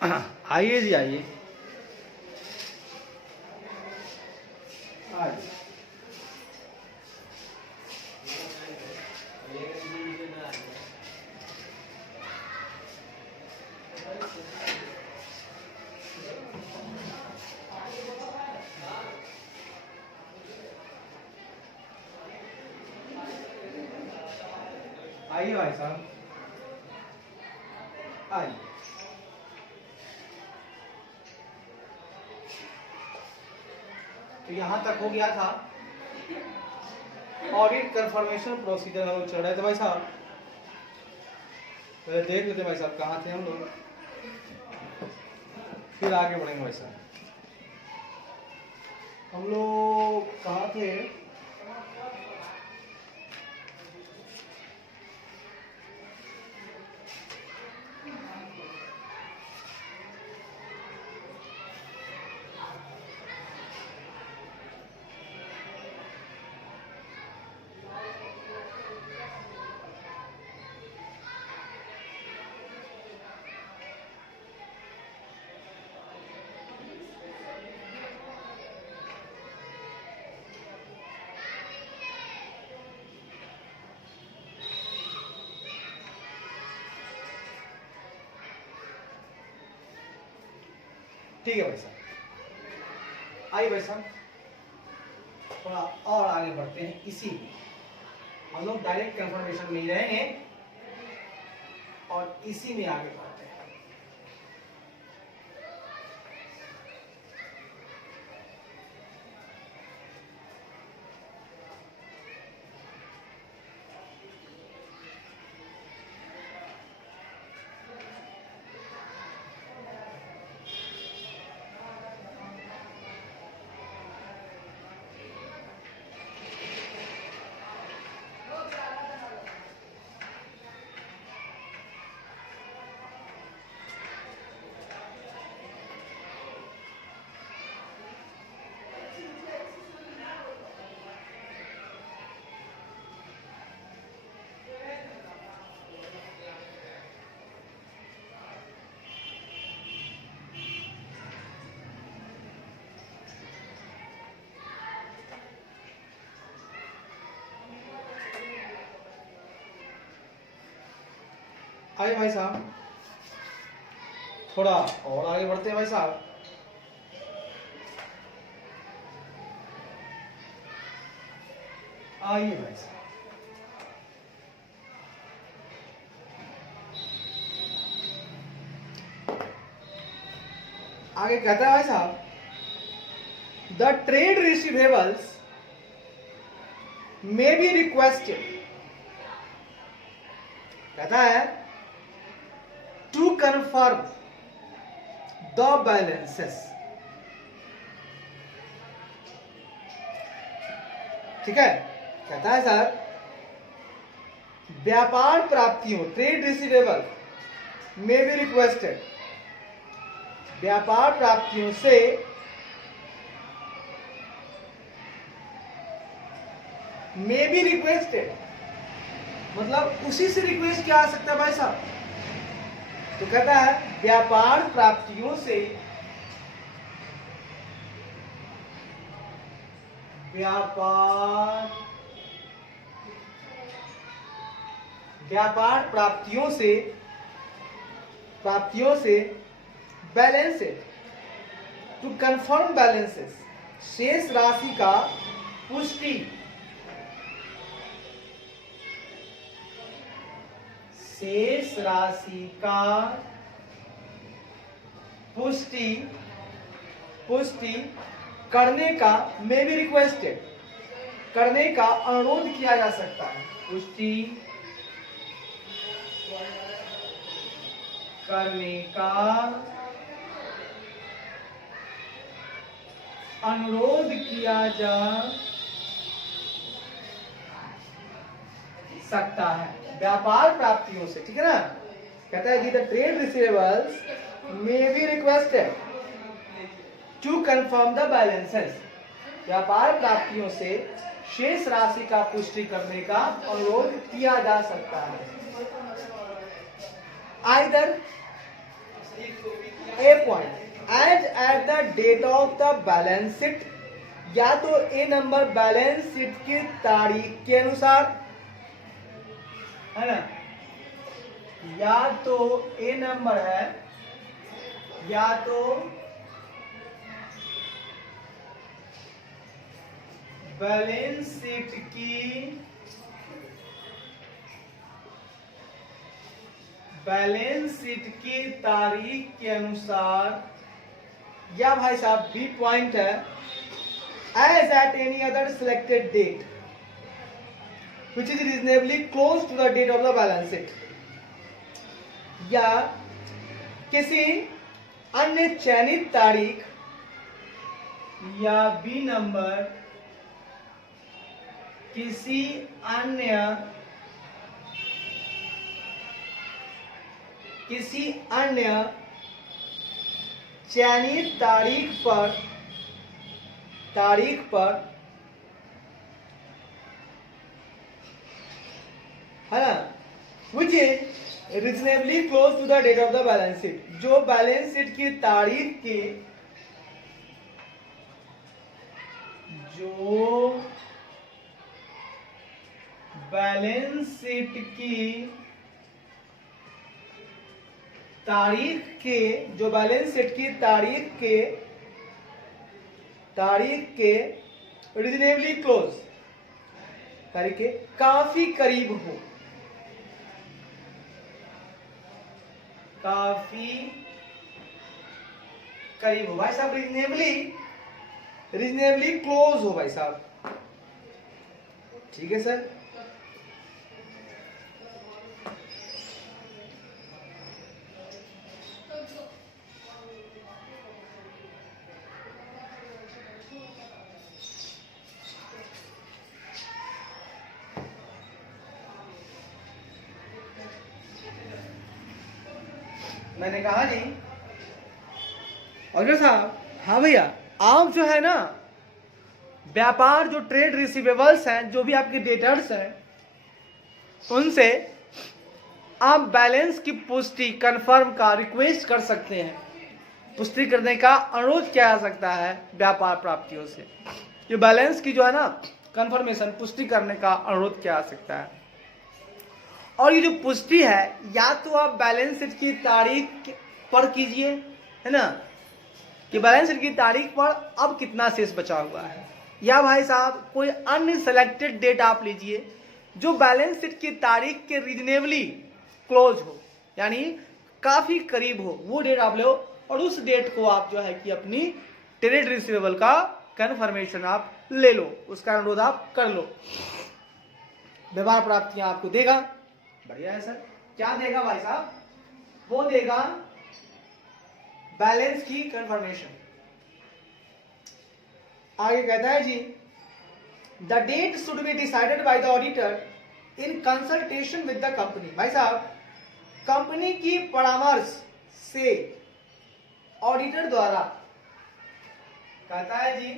आइए जी आइए। आइए भाई साहब आइए। तो यहाँ तक हो गया था ऑडिट कंफर्मेशन प्रोसीजर हम लोग चल रहे थे भाई साहब। पहले देख लेते भाई साहब कहाँ थे हम लोग, फिर आगे बढ़ेंगे भाई साहब। हम लोग कहाँ थे? ठीक है भाई साहब, आइए भाई साहब थोड़ा और आगे बढ़ते हैं। इसी में हम लोग डायरेक्ट कंफर्मेशन में ही रहेंगे और इसी में आगे बढ़ते हैं। आइए भाई साहब थोड़ा और आगे बढ़ते हैं भाई साहब। आइए भाई साहब आगे कहता है भाई साहब, the trade receivables may be requested, कहता है टू कन्फर्म द बैलेंसेस। ठीक है, कहता है सर व्यापार प्राप्तियों ट्रेड रिसीवेबल में भी रिक्वेस्टेड, व्यापार प्राप्तियों से में भी रिक्वेस्टेड मतलब उसी से रिक्वेस्ट क्या आ सकता है भाई साहब? तो कहता है व्यापार प्राप्तियों से व्यापार प्राप्तियों से बैलेंसेस, टू कंफर्म बैलेंसेस, शेष राशि का पुष्टि, शेष राशि का पुष्टि करने का में भी रिक्वेस्टेड, करने का अनुरोध किया जा सकता है। पुष्टि करने का अनुरोध किया जा सकता है व्यापार प्राप्तियों से। ठीक है ना, कहता है the trade receivables may be requested to confirm the balances, व्यापार प्राप्तियों से शेष राशि का पुष्टि करने का अनुरोध किया जा सकता है। Either A point as at the date of the balance sheet, या तो ए नंबर बैलेंस शीट की तारीख के अनुसार, है ना, या तो ए नंबर है, या तो बैलेंस शीट की तारीख के अनुसार, या भाई साहब बी पॉइंट है as at any other selected date which is reasonably close to the date of the balance sheet, या किसी अन्य चयनित तारीख, या बी नंबर किसी अन्य चयनित तारीख पर है ना, which is reasonably close to the date of the balance sheet, जो बैलेंस शीट की तारीख के, जो बैलेंस शीट की तारीख के, जो बैलेंस शीट की तारीख के रीजनेबली क्लोज, तारीख के काफी करीब हो, काफी करीब हो भाई साहब, रीजनेबली क्लोज हो भाई साहब, ठीक है सर। मैंने कहा जी और साहब, हाँ भैया, आप जो है ना व्यापार, जो ट्रेड रिसीवेबल्स हैं, जो भी आपके डेटर्स हैं, उनसे आप बैलेंस की पुष्टि कंफर्म का रिक्वेस्ट कर सकते हैं, पुष्टि करने का अनुरोध किया जा सकता है व्यापार प्राप्तियों से। ये बैलेंस की जो है ना कंफर्मेशन, पुष्टि करने का अनुरोध किया जा सकता है। और ये जो पुष्टि है, या तो आप बैलेंस शीट की तारीख पर कीजिए, है ना, कि बैलेंस शीट की तारीख पर अब कितना शेष बचा हुआ है, या भाई साहब कोई अन्य सेलेक्टेड डेट आप लीजिए जो बैलेंस शीट की तारीख के रीजनेबली क्लोज हो, यानी काफी करीब हो, वो डेट आप लो, और उस डेट को आप जो है कि अपनी ट्रेड रिसीवेबल का कंफर्मेशन आप ले लो, उसका अनुरोध आप कर लो। व्यवहार प्राप्तियां आपको देगा, बढ़िया है सर। क्या देगा भाई साहब? वो देगा बैलेंस की कंफर्मेशन। आगे कहता है जी, the date should be decided by the auditor in consultation with the company. भाई साहब, कंपनी की परामर्श से ऑडिटर द्वारा, कहता है जी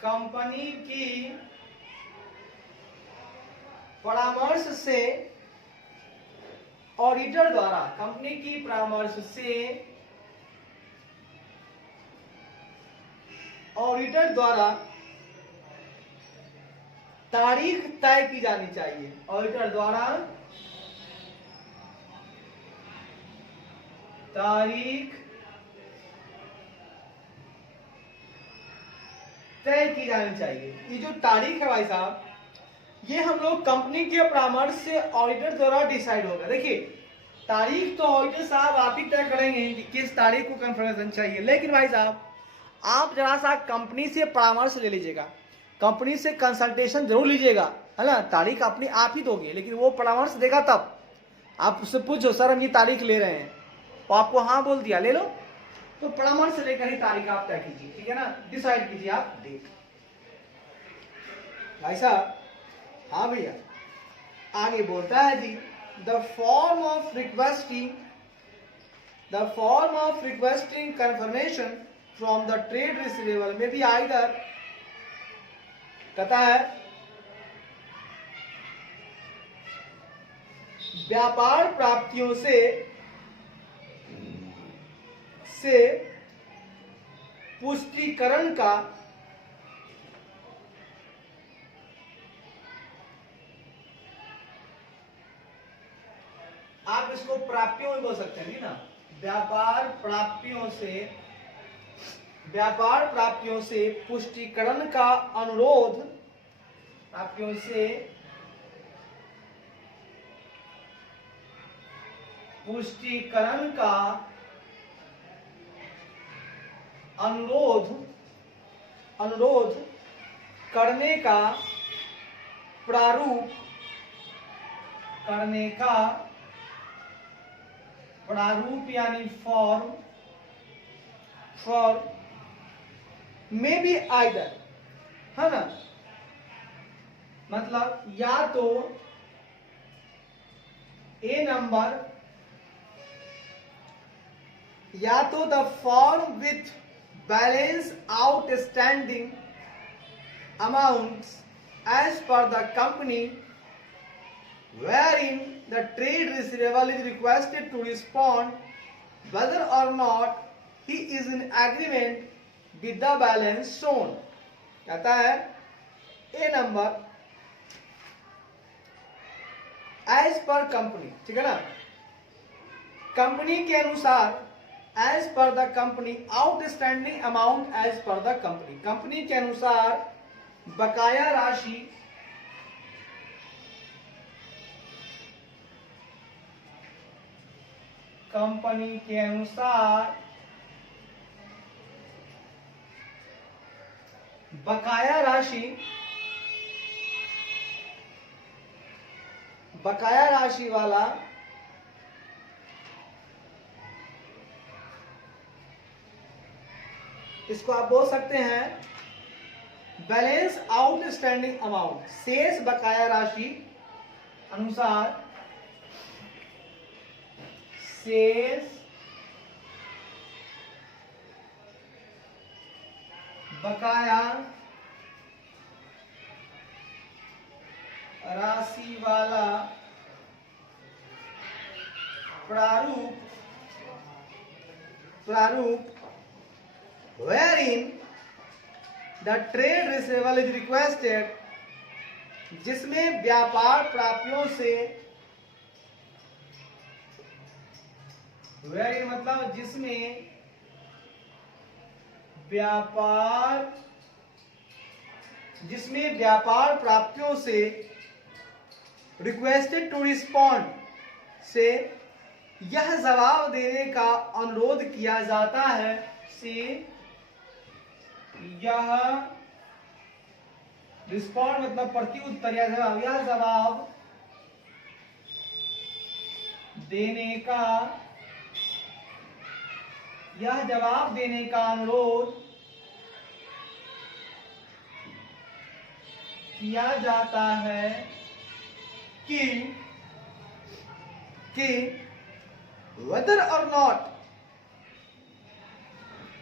कंपनी की परामर्श से ऑडिटर द्वारा, कंपनी की परामर्श से ऑडिटर द्वारा तारीख तय की जानी चाहिए। ऑडिटर द्वारा तारीख तय की जानी चाहिए। ये जो तारीख है भाई साहब, ये हम लोग कंपनी के परामर्श से ऑडिटर द्वारा डिसाइड होगा। देखिए, तारीख तो ऑडिटर साहब आप ही तय करेंगे कि किस तारीख को कंफर्मेशन चाहिए, लेकिन भाई साहब आप जरा सा कंपनी से परामर्श ले लीजिएगा, कंपनी से कंसल्टेशन जरूर लीजिएगा, है ना। तारीख अपनी आप ही दोगे, लेकिन वो परामर्श देगा तब। आप उससे पूछो, सर हम ये तारीख ले रहे हैं, तो आपको हाँ बोल दिया, ले लो, तो परामर्श लेकर ही तारीख आप तय कीजिए, ठीक है ना, डिसाइड कीजिए आप डेट। भाई साहब, हाँ भैया, आगे बोलता है जी, the form of requesting confirmation from the trade receivable में भी आइदर, कहता है व्यापार प्राप्तियों से पुष्टिकरण का आप इसको प्राप्तियों में बोल सकते हैं ना, व्यापार प्राप्तियों से पुष्टिकरण का अनुरोध, प्राप्तियों से पुष्टिकरण का अनुरोध करने का प्रारूप यानी फॉर्म में भी आइदर, है ना, मतलब या तो ए नंबर, या तो the form with balance outstanding amounts as per the company wherein the trade receivable is requested to respond whether or not he is in agreement with the balance shown. कहता है A number as per company, ठीक है ना, company के अनुसार, as per the company, outstanding amount as per the company, company के अनुसार बकाया राशि कंपनी के अनुसार बकाया राशि वाला इसको आप बोल सकते हैं बैलेंस आउटस्टैंडिंग अमाउंट, शेष बकाया राशि अनुसार शेष बकाया राशि वाला प्रारूप wherein the trade receivable is requested, जिसमें व्यापार प्राप्तियों से, wherein मतलब जिसमें व्यापार प्राप्तियों से requested to respond से यह जवाब देने का अनुरोध किया जाता है, से यह रिस्पॉन्ड मतलब प्रत्युत्तर या जवाब, यह जवाब देने का अनुरोध किया जाता है कि whether or not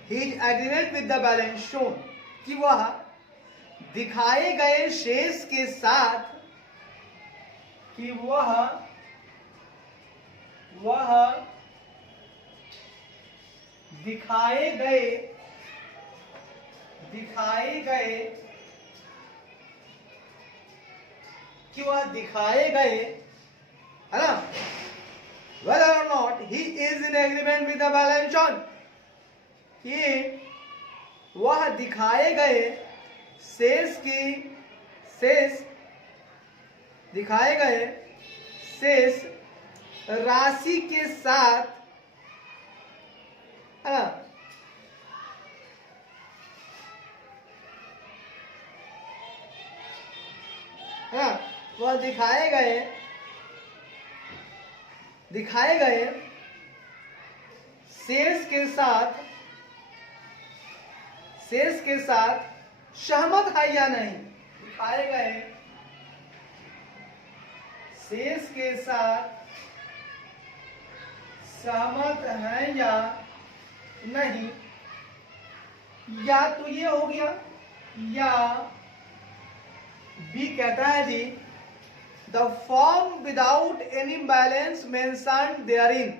he is agreement with the balance shown, कि वह दिखाए गए शेष के साथ, कि वह दिखाए गए, है ना, whether or not he is in agreement with the balance shown, कि वह दिखाए गए शेष राशि के साथ, है ना, वह दिखाए गए शेष के साथ सहमत है या नहीं, दिखाए गए शेष के साथ सहमत है या नहीं, या तो ये हो गया, या बी कहता है जी the form without any balance mentioned therein,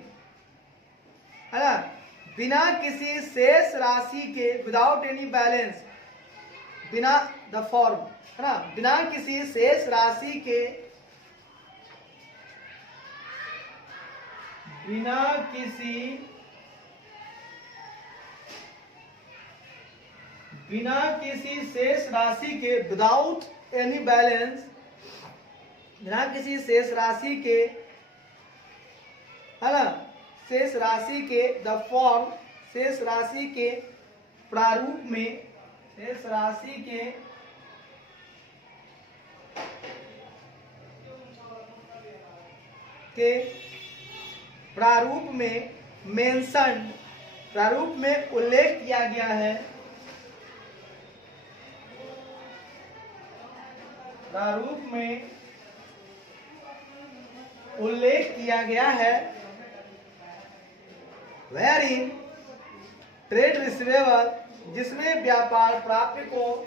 है ना, बिना किसी शेष राशि के, विदाउट एनी बैलेंस, बिना, द फॉर्म, है ना, बिना किसी शेष राशि के, बिना किसी शेष राशि के, विदाउट एनी बैलेंस, बिना किसी शेष राशि के, है ना, शेष राशि के, द फॉर्म, शेष राशि के प्रारूप में, शेष राशि के प्रारूप में मेंशन, प्रारूप में उल्लेख किया गया है, प्रारूप में उल्लेख किया गया है, wherein ट्रेड रिसीवेबल, जिसमें व्यापार प्राप्य को,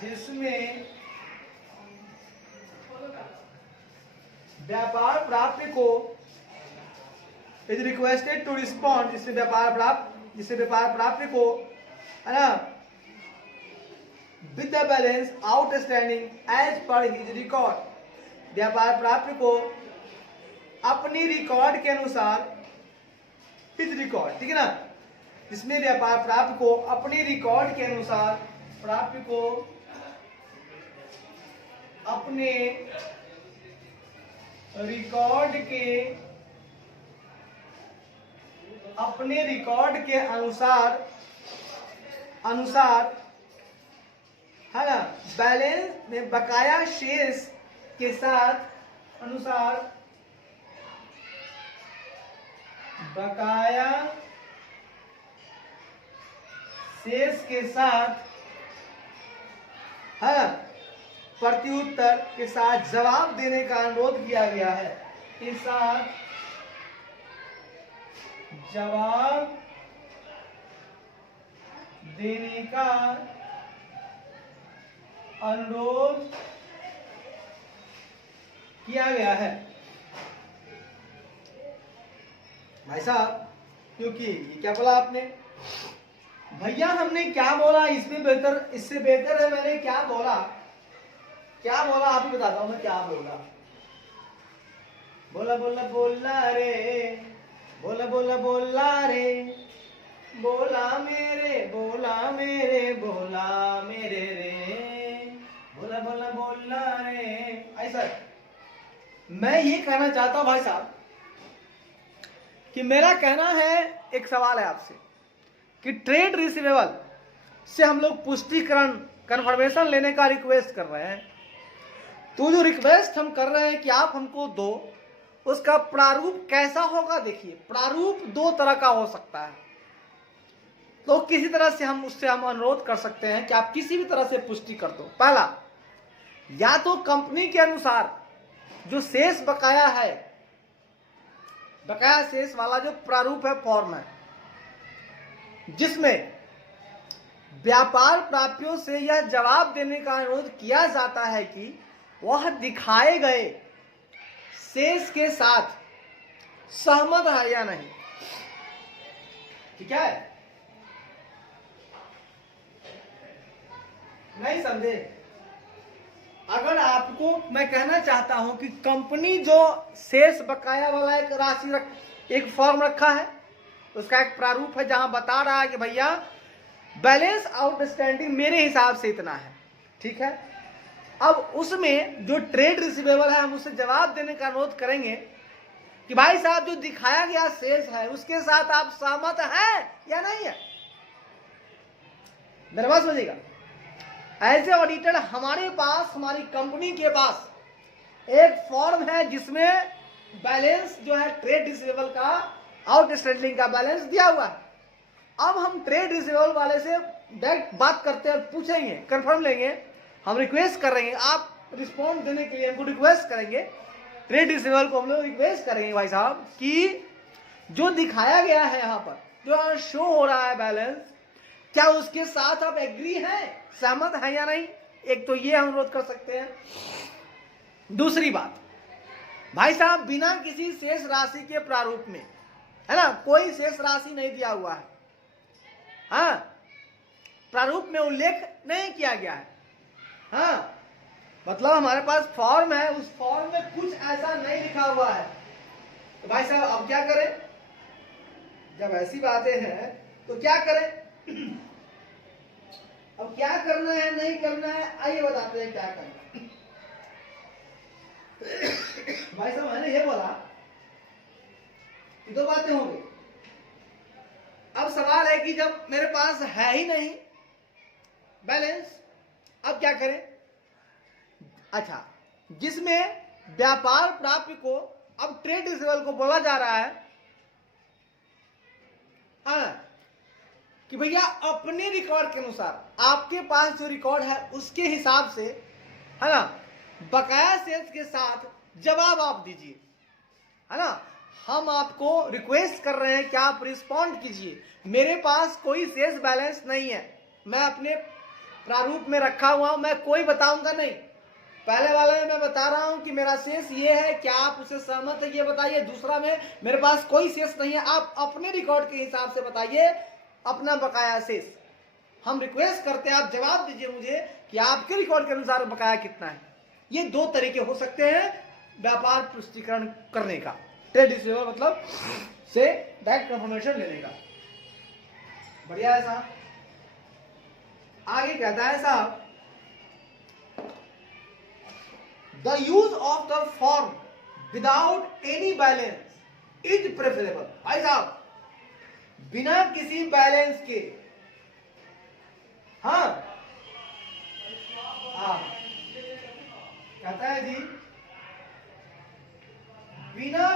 जिसमें व्यापार प्राप्य को इज रिक्वेस्टेड टू रिस्पॉन्ड, जिससे व्यापार प्राप्य को, है ना, with the balance outstanding as per his record, व्यापार प्राप्य को अपनी रिकॉर्ड के अनुसार, हिज रिकॉर्ड, ठीक है ना, जिसमें व्यापार प्राप्य को अपनी रिकॉर्ड के अनुसार, प्राप्य को अपने रिकॉर्ड के अनुसार, है ना, बैलेंस में बकाया शेष के साथ, अनुसार बकाया शेष के साथ, है, प्रत्युत्तर के साथ जवाब देने का अनुरोध किया गया है, के साथ जवाब देने का अनुरोध किया गया है। भाई साहब, क्योंकि ये क्या बोला आपने, भैया हमने क्या बोला, इससे बेहतर है मैंने क्या बोला आप ही बताता हूं मैं क्या बोला। बोला बोला बोला रे, बोला बोला बोला रे, बोला मेरे रे, बोला बोला बोला रे। ऐसा मैं ये कहना चाहता हूं भाई साहब कि मेरा कहना है, एक सवाल है आपसे कि ट्रेड रिसीवेबल से हम लोग पुष्टिकरण, कंफर्मेशन लेने का रिक्वेस्ट कर रहे हैं, तो जो रिक्वेस्ट हम कर रहे हैं कि आप हमको दो, उसका प्रारूप कैसा होगा। देखिए, प्रारूप दो तरह का हो सकता है, तो किसी तरह से हम उससे अनुरोध कर सकते हैं कि आप किसी भी तरह से पुष्टि कर दो। पहला, या तो कंपनी के अनुसार जो शेष बकाया है, बकाया शेष वाला जो प्रारूप है, फॉर्म है, जिसमें व्यापार प्राप्तियों से यह जवाब देने का अनुरोध किया जाता है कि वह दिखाए गए शेष के साथ सहमत है या नहीं। ठीक है, नहीं समझे? अगर आपको मैं कहना चाहता हूं कि कंपनी जो शेष बकाया वाला एक राशि एक फॉर्म रखा है, उसका एक प्रारूप है जहां बता रहा है कि भैया बैलेंस आउटस्टैंडिंग मेरे हिसाब से इतना है, ठीक है। अब उसमें जो ट्रेड रिसीवेबल है, हम उससे जवाब देने का अनुरोध करेंगे कि भाई साहब जो दिखाया गया शेष है उसके साथ आप सहमत हैं या नहीं है। मेरा बात समझिएगा, एज ए ऑडिटर हमारे पास, हमारी कंपनी के पास एक फॉर्म है जिसमें बैलेंस जो है ट्रेड रिसीवेबल का, आउटस्टैंडिंग का बैलेंस दिया हुआ है। अब हम ट्रेड रिसीवेबल वाले से डायरेक्ट बात करते हैं, पूछेंगे, कंफर्म लेंगे, हम रिक्वेस्ट कर रहे हैं, आप रिस्पॉन्ड देने के लिए हमको रिक्वेस्ट करेंगे, ट्रेड रिसीवेबल को हम लोग रिक्वेस्ट करेंगे भाई साहब कि जो दिखाया गया है यहाँ पर, जो शो हो रहा है बैलेंस, क्या उसके साथ आप एग्री हैं, सहमत हैं या नहीं, एक तो ये अनुरोध कर सकते हैं। दूसरी बात, भाई साहब बिना किसी शेष राशि के प्रारूप में, है ना, कोई शेष राशि नहीं दिया हुआ है, हाँ, प्रारूप में उल्लेख नहीं किया गया है, हाँ, मतलब हमारे पास फॉर्म है, उस फॉर्म में कुछ ऐसा नहीं लिखा हुआ है, तो भाई साहब अब क्या करें? जब ऐसी बातें हैं तो क्या करें? अब क्या करना है नहीं करना है, आइए बताते हैं क्या करना। भाई साहब मैंने ये बोला कि दो बातें होंगी। अब सवाल है कि जब मेरे पास है ही नहीं बैलेंस, अब क्या करें? अच्छा, जिसमें व्यापार प्राप्य को अब ट्रेड रिसीवेबल को बोला जा रहा है, हाँ, कि भैया अपने रिकॉर्ड के अनुसार, आपके पास जो रिकॉर्ड है उसके हिसाब से, है ना, बकाया शेष के साथ जवाब आप दीजिए, है ना। हम आपको रिक्वेस्ट कर रहे हैं कि आप रिस्पॉन्ड कीजिए। मेरे पास कोई शेष बैलेंस नहीं है, मैं अपने प्रारूप में रखा हुआ हूं, मैं कोई बताऊंगा नहीं। पहले वाले में मैं बता रहा हूं कि मेरा शेष ये है, क्या आप उससे सहमत है ये बताइए। दूसरा में मेरे पास कोई शेष नहीं है, आप अपने रिकॉर्ड के हिसाब से बताइए अपना बकाया शेष। हम रिक्वेस्ट करते हैं आप जवाब दीजिए मुझे कि आपके रिकॉर्ड के अनुसार बकाया कितना है। ये दो तरीके हो सकते हैं व्यापार पुष्टिकरण करने का, ट्रेड रिसीवेबल मतलब से डायरेक्ट कंफर्मेशन लेने का। बढ़िया है साहब। आगे कहता है साहब, the use of the form without any balance is preferable. भाई साहब बिना किसी बैलेंस के, हाँ हाँ, कहता है जी बिना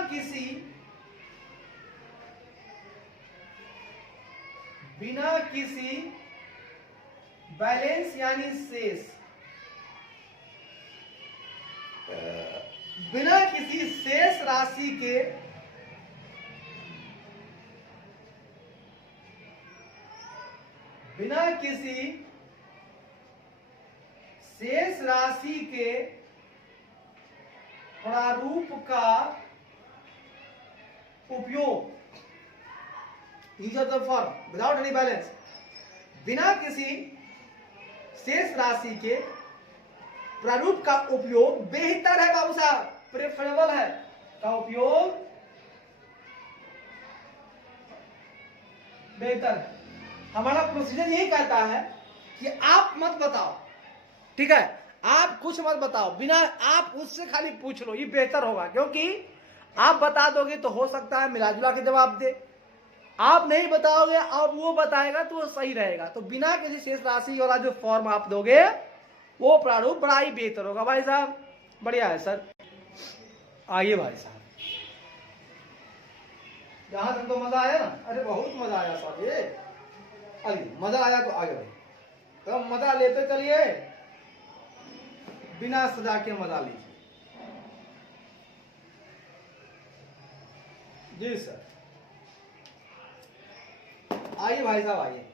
किसी बैलेंस यानी शेष, बिना किसी शेष राशि के प्रारूप का उपयोग, use of the form without any balance, बिना किसी शेष राशि के प्रारूप का उपयोग बेहतर है बाबू साहब, प्रेफरेबल है, का उपयोग बेहतर है। हमारा प्रोसीजर यही कहता है कि आप मत बताओ, ठीक है, आप कुछ मत बताओ, बिना आप उससे खाली पूछ लो, ये बेहतर होगा। क्योंकि आप बता दोगे तो हो सकता है मिला जुला के जवाब दे, आप नहीं बताओगे अब वो बताएगा तो वो सही रहेगा। तो बिना किसी शेष राशि वाला जो फॉर्म आप दोगे वो प्रारूप बड़ा ही बेहतर होगा। भाई साहब बढ़िया है सर। आइए भाई साहब, जहां तक तो मजा आया ना, अरे बहुत मजा आया साहब, ये अरे मजा आया तो आगे भाई, तो मजा लेते चलिए, बिना सजा के मजा लीजिए। जी सर, आइए भाई साहब आइए।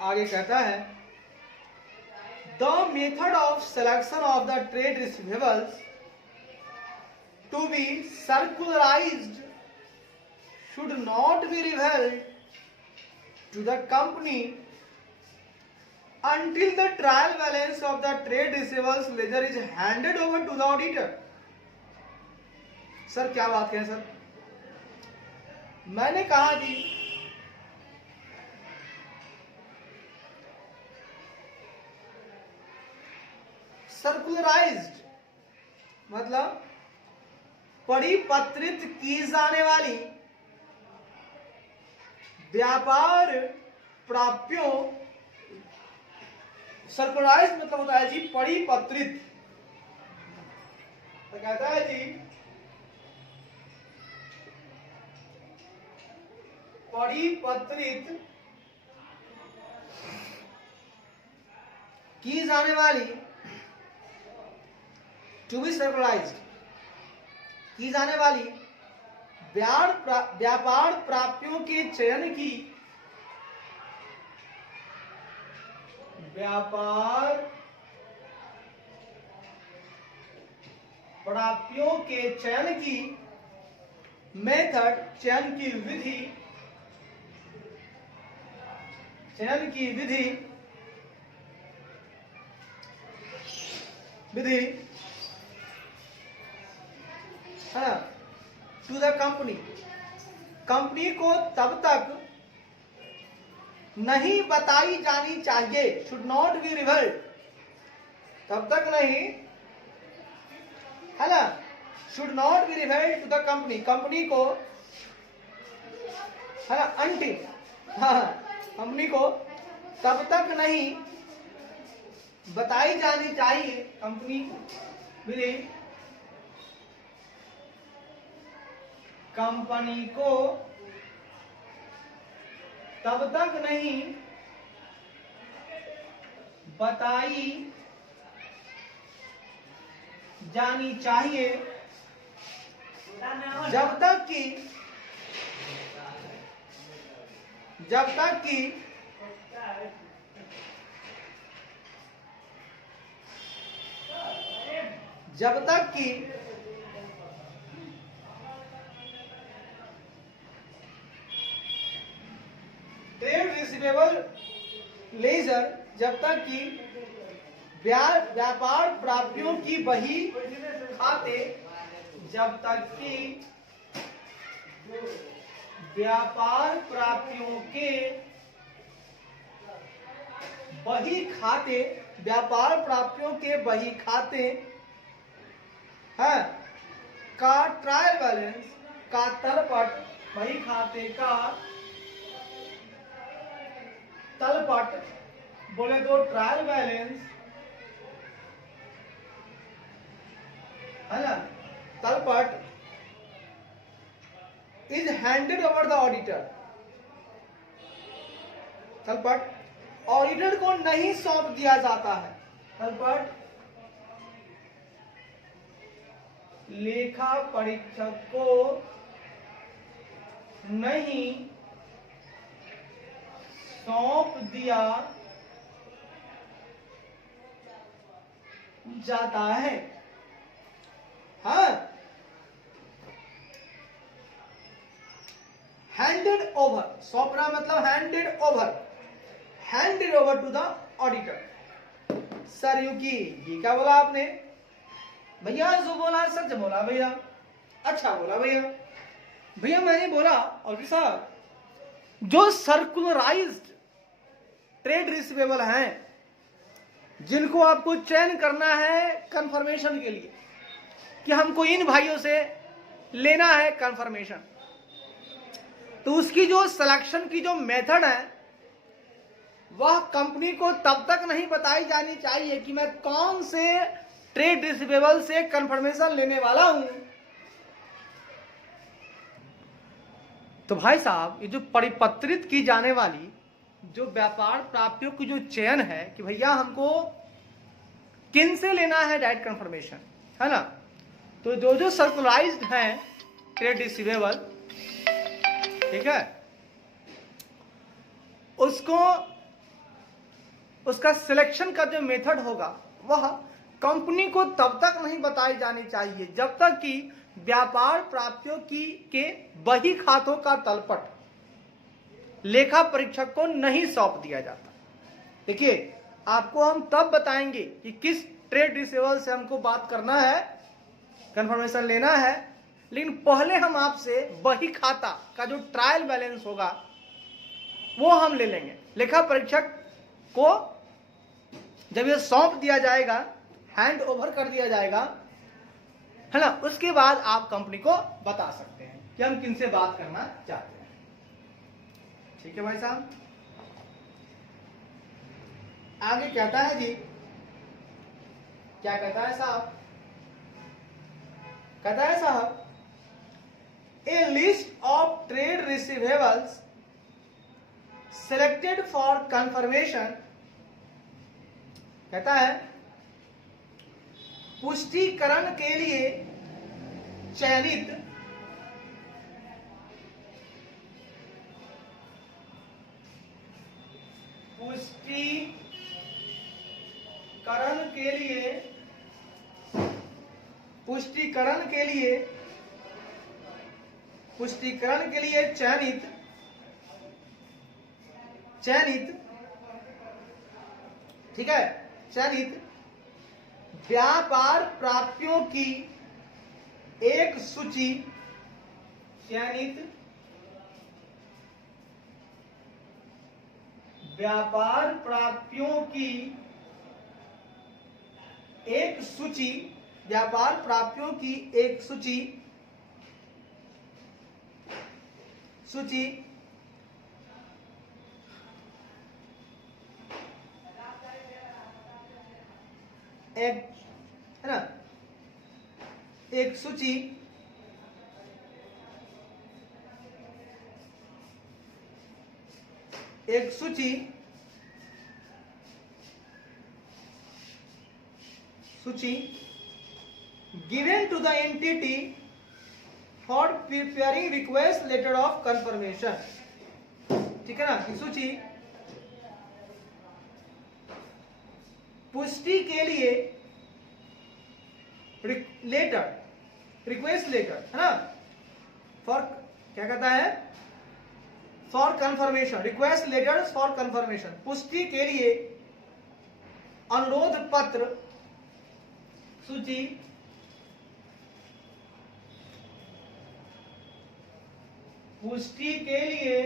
आगे कहता है the method of selection of the trade receivables to be circularized should not be revealed to the company until the trial balance of the trade receivables ledger is handed over to the auditor. Sir क्या बात है sir? मैंने कहा जी सर्कुलराइज्ड मतलब परिपत्रित की जाने वाली व्यापार प्राप्तियों, सर्कुलराइज मतलब होता है जी परिपत्रित, तो कहता है जी परिपत्रित की जाने वाली, टू बी सर्कुलराइज्ड की जाने वाली व्यापार प्राप्तियों के चयन की, व्यापार प्राप्तियों के चयन की मेथड, चयन की विधि, चयन की विधि है ना, टू द कंपनी, कंपनी को तब तक नहीं बताई जानी चाहिए, शुड नॉट बी रिवील्ड, तब तक नहीं है ना, should not be revealed to the company, company को है ना, अंटिल, हाँ कंपनी को तब तक नहीं बताई जानी चाहिए, कंपनी विधि, कंपनी को तब तक नहीं बताई जानी चाहिए जब तक कि ट्रेड रिसीवेबल लेजर, जब तक कि व्यापार प्राप्तियों की बही खाते, जब तक कि व्यापार प्राप्तियों के बही खाते, व्यापार प्राप्तियों के बही खाते है का ट्रायल बैलेंस का तलपट, बही खाते का तलपट बोले तो ट्रायल बैलेंस है ना, तलपट is handed over the auditor, तलपट ऑडिटर को नहीं सौंप दिया जाता है, तलपट लेखा परीक्षक को नहीं सौंप दिया जाता है, हाँ हैंडेड ओवर, सौंपना मतलब handed over to the auditor. Sir you की ये क्या बोला आपने भैया? जो बोला सच बोला भैया, अच्छा बोला भैया। भैया मैंने बोला ऑडिटर साहब जो सर्कुलराइज्ड ट्रेड रिसीवेबल हैं जिनको आपको चयन करना है कंफर्मेशन के लिए कि हमको इन भाइयों से लेना है कंफर्मेशन, तो उसकी जो सिलेक्शन की जो मेथड है वह कंपनी को तब तक नहीं बताई जानी चाहिए कि मैं कौन से ट्रेड रिसीवेबल से कंफर्मेशन लेने वाला हूं। तो भाई साहब ये जो परिपत्रित की जाने वाली जो व्यापार प्राप्तियों की जो चयन है कि भैया हमको किन से लेना है डायरेक्ट कंफर्मेशन, है ना, तो जो जो सर्कुलराइज्ड है ट्रेड रिसीवेबल, ठीक है, उसको उसका सिलेक्शन का जो मेथड होगा वह कंपनी को तब तक नहीं बताई जानी चाहिए जब तक कि व्यापार प्राप्तियों की के बही खातों का तलपट लेखा परीक्षक को नहीं सौंप दिया जाता। देखिए, आपको हम तब बताएंगे कि किस ट्रेड रिसीवेबल से हमको बात करना है, कंफर्मेशन लेना है, लेकिन पहले हम आपसे बही खाता का जो ट्रायल बैलेंस होगा वो हम ले लेंगे। लेखा परीक्षक को जब ये सौंप दिया जाएगा, हैंड ओवर कर दिया जाएगा, है ना, उसके बाद आप कंपनी को बता सकते हैं कि हम किनसे बात करना चाहते हैं। ठीक है भाई साहब। आगे कहता है जी, क्या कहता है साहब? कहता है साहब, a list of trade receivables selected for confirmation, कहता है पुष्टिकरण के लिए चयनित पुष्टिकरण के लिए चयनित ठीक है, चयनित व्यापार प्राप्तियों की एक सूची, चयनित व्यापार प्राप्तियों की एक सूची, व्यापार प्राप्तियों की एक सूची एक, है ना, एक सूची given to the entity for preparing request letter of confirmation। ठीक है ना, सूची पुष्टि के लिए लेटर, रिक्वेस्ट लेटर, है ना, फॉर, क्या कहता है, for confirmation, request letters for confirmation, पुष्टि के लिए अनुरोध पत्र सूची पुष्टि के लिए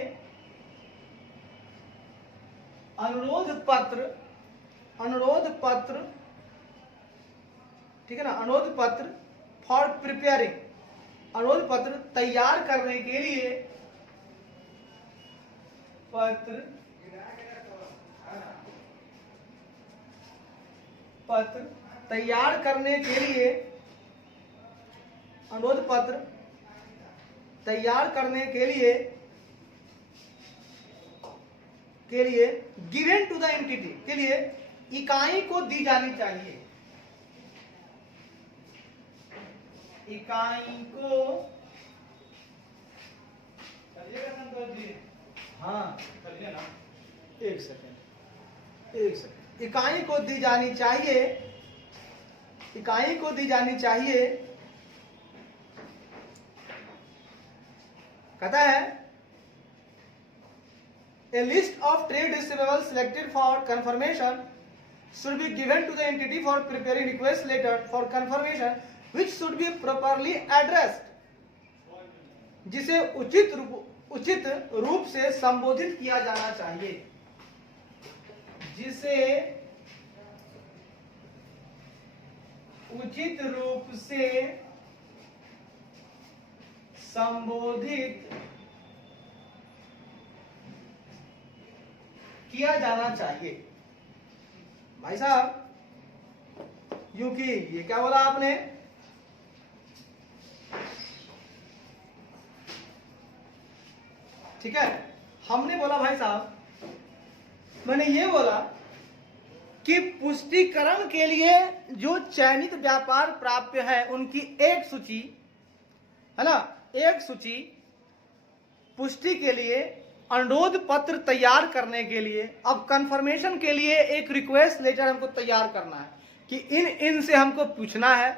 अनुरोध पत्र, ठीक है ना, अनुरोध पत्र फॉर प्रिपेयरिंग, अनुरोध पत्र तैयार करने के लिए, पत्र तैयार करने के लिए, अनुरोध पत्र तैयार करने के लिए गिवन टू द एंटिटी, के लिए इकाई को दी जानी चाहिए, इकाई को, हाँ एक सेकेंड, इकाई को दी जानी चाहिए, इकाई को दी जानी चाहिए। कहता है a list of trade receivables selected for confirmation should be given to the entity for preparing request letter for confirmation which should be properly addressed, जिसे उचित रूप से संबोधित किया जाना चाहिए, जिसे उचित रूप से संबोधित किया जाना चाहिए। भाई साहब, यूं कि ये क्या बोला आपने, ठीक है, हमने बोला भाई साहब, मैंने ये बोला कि पुष्टिकरण के लिए जो चयनित व्यापार प्राप्य है उनकी एक सूची, है ना, एक सूची पुष्टि के लिए अनुरोध पत्र तैयार करने के लिए, अब कंफर्मेशन के लिए एक रिक्वेस्ट लेटर हमको तैयार करना है कि इन से हमको पूछना है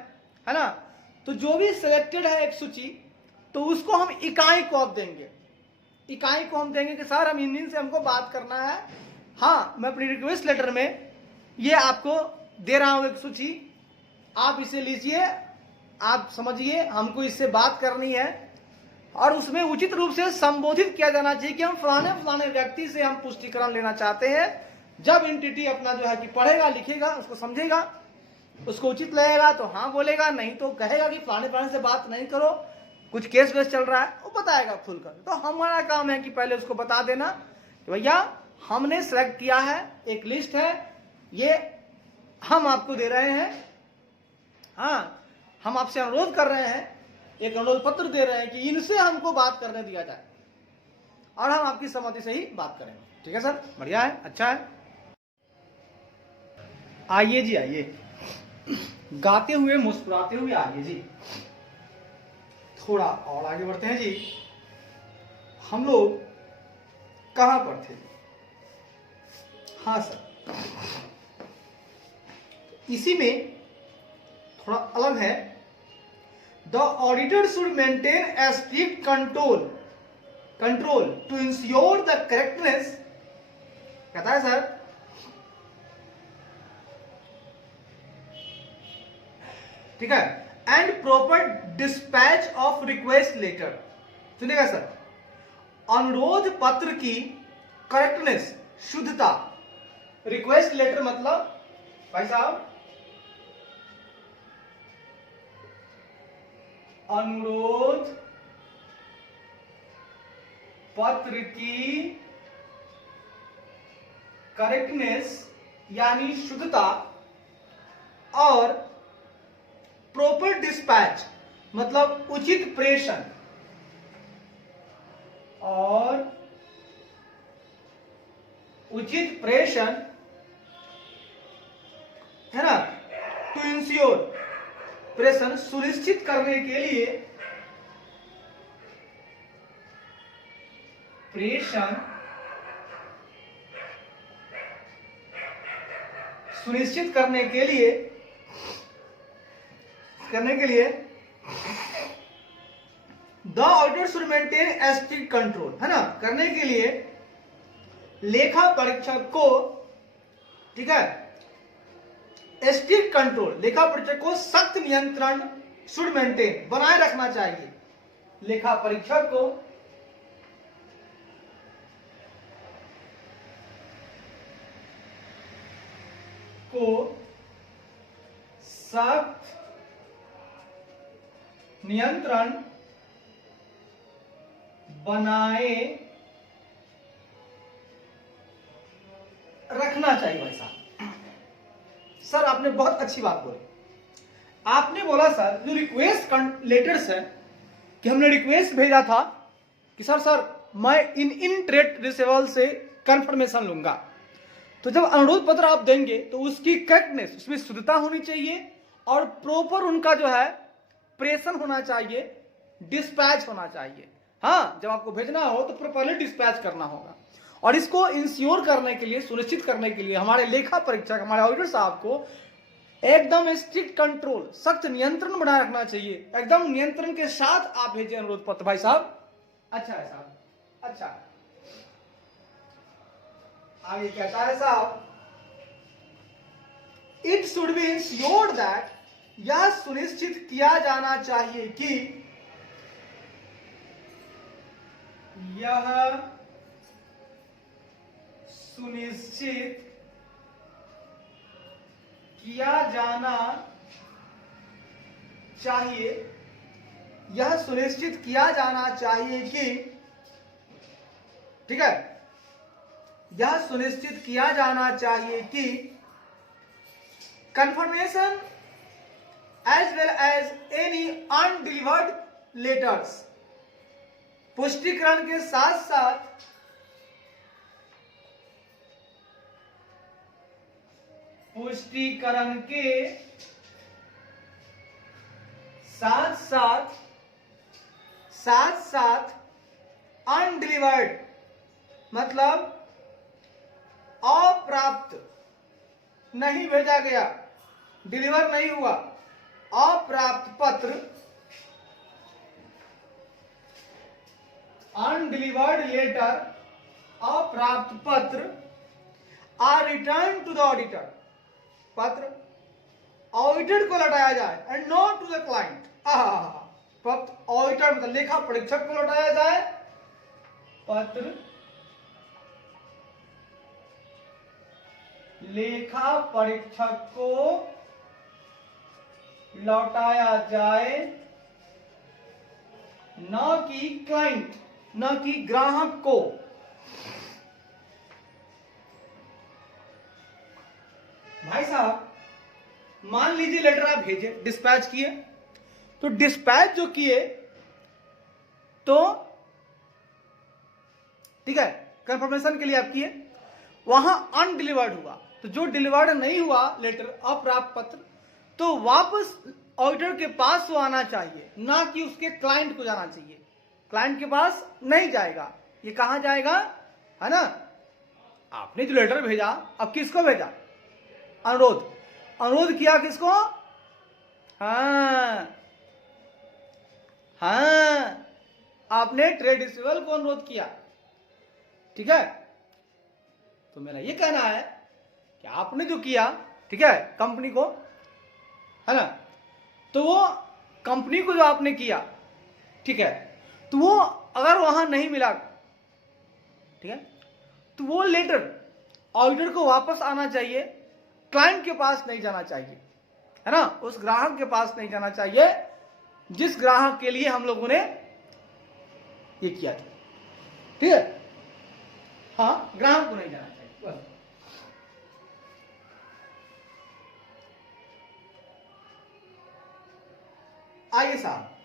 ना। तो जो भी सिलेक्टेड है एक सूची, तो उसको हम इकाई को अब देंगे, इकाई को हम देंगे कि सर हम इन से हमको बात करना है। हाँ, मैं अपनी रिक्वेस्ट लेटर में ये आपको दे रहा हूं एक सूची, आप इसे लीजिए, आप समझिए, हमको इससे बात करनी है। और उसमें उचित रूप से संबोधित किया जाना चाहिए कि हम फलाने फलाने व्यक्ति से हम पुष्टिकरण लेना चाहते हैं। जब एंटिटी अपना जो है कि पढ़ेगा, लिखेगा, उसको समझेगा, उसको उचित लगेगा तो हाँ बोलेगा, नहीं तो कहेगा कि फलाने फलाने से बात नहीं करो, कुछ केस वेस चल रहा है, वो बताएगा खुलकर। तो हमारा काम है कि पहले उसको बता देना कि भैया हमने सेलेक्ट किया है, एक लिस्ट है, ये हम आपको दे रहे हैं। हाँ, हम आपसे अनुरोध कर रहे हैं, एक अनुरोध पत्र दे रहे हैं कि इनसे हमको बात करने दिया जाए और हम आपकी सहमति से ही बात करेंगे। ठीक है सर, बढ़िया है, अच्छा है। आइए जी, आइए, गाते हुए मुस्कुराते हुए आइए जी। थोड़ा और आगे बढ़ते हैं जी। हम लोग कहां पर थे? हाँ सर, इसी में थोड़ा अलग है। The auditor should maintain a strict control to ensure the correctness, कहता है सर, ठीक है, and proper dispatch of request letter। सुनिएगा सर, अनुरोध पत्र की करेक्टनेस, शुद्धता, रिक्वेस्ट लेटर मतलब भाई साहब अनुरोध पत्र की करेक्टनेस यानी शुद्धता, और प्रॉपर डिस्पैच मतलब उचित प्रेषण, और उचित प्रेषण है ना, टू इंश्योर, प्रेषण सुनिश्चित करने के लिए, प्रेषण सुनिश्चित करने के लिए the auditor should maintain A strict control, है ना, करने के लिए लेखा परीक्षक को, ठीक है, स्ट्रिक्ट कंट्रोल, लेखा परीक्षक को सख्त नियंत्रण, शुड मेंटेन बनाए रखना चाहिए, लेखा परीक्षक को सख्त नियंत्रण बनाए रखना चाहिए। भाई साहब, सर आपने बहुत अच्छी बात बोली। आपने बोला सर जो रिक्वेस्ट लेटर्स है कि हमने रिक्वेस्ट भेजा था कि सर मैं इन ट्रेड रिसीवेबल से कंफर्मेशन लूंगा, तो जब अनुरोध पत्र आप देंगे तो उसकी करेक्टनेस, उसमें शुद्धता होनी चाहिए और प्रॉपर उनका जो है प्रेषण होना चाहिए, डिस्पैच होना चाहिए। हाँ, जब आपको भेजना हो तो प्रॉपरली डिस्पैच करना होगा। और इसको इंश्योर करने के लिए, सुनिश्चित करने के लिए हमारे लेखा परीक्षक, हमारे ऑडिटर साहब को एकदम स्ट्रिक्ट कंट्रोल, सख्त नियंत्रण बनाए रखना चाहिए। एकदम नियंत्रण के साथ आप भेजिए अनुरोध पत्र। भाई साहब, अच्छा है साहब, अच्छा। आगे कहता है साहब, it should be insured that, यह सुनिश्चित किया जाना चाहिए कि यह सुनिश्चित किया जाना चाहिए, यह सुनिश्चित किया जाना चाहिए कि, ठीक है, यह सुनिश्चित किया जाना चाहिए कि confirmation as well as any undelivered letters, पुष्टिकरण के साथ साथ साथ साथ अनडिलीवर्ड मतलब अप्राप्त, नहीं भेजा गया, डिलीवर नहीं हुआ, अप्राप्त पत्र, अनडिलीवर्ड लेटर, अप्राप्त पत्र are returned to the auditor, पत्र ऑडिटर को लौटाया जाए and not to the client. पत्र ऑडिटर मतलब लेखा परीक्षक को लौटाया जाए, पत्र लेखा परीक्षक को लौटाया जाए, न कि क्लाइंट, न कि ग्राहक को। भाई साहब मान लीजिए लेटर आप भेजे, डिस्पैच किए, तो डिस्पैच जो किए तो ठीक है कंफर्मेशन के लिए आप किए, वहां अनडिलीवर्ड हुआ, तो जो डिलीवर्ड नहीं हुआ लेटर, अप्राप्त पत्र, तो वापस ऑडिटर के पास वो आना चाहिए, ना कि उसके क्लाइंट को जाना चाहिए। क्लाइंट के पास नहीं जाएगा, ये कहां जाएगा, है ना। आपने जो लेटर भेजा, अब किसको भेजा, अनुरोध, अनुरोध किया किसको, हाँ हाँ आपने ट्रेड रिसीवेबल को अनुरोध किया, ठीक है। तो मेरा ये कहना है कि आपने जो किया, ठीक है, कंपनी को, है ना, तो वो कंपनी को जो आपने किया, ठीक है, तो वो अगर वहां नहीं मिला, ठीक है, तो वो लेटर ऑडिटर को वापस आना चाहिए, क्लाइंट के पास नहीं जाना चाहिए, है ना, उस ग्राहक के पास नहीं जाना चाहिए जिस ग्राहक के लिए हम लोगों ने ये किया था, ठीक है। हाँ ग्राहक को नहीं जाना चाहिए बस। आइए साहब,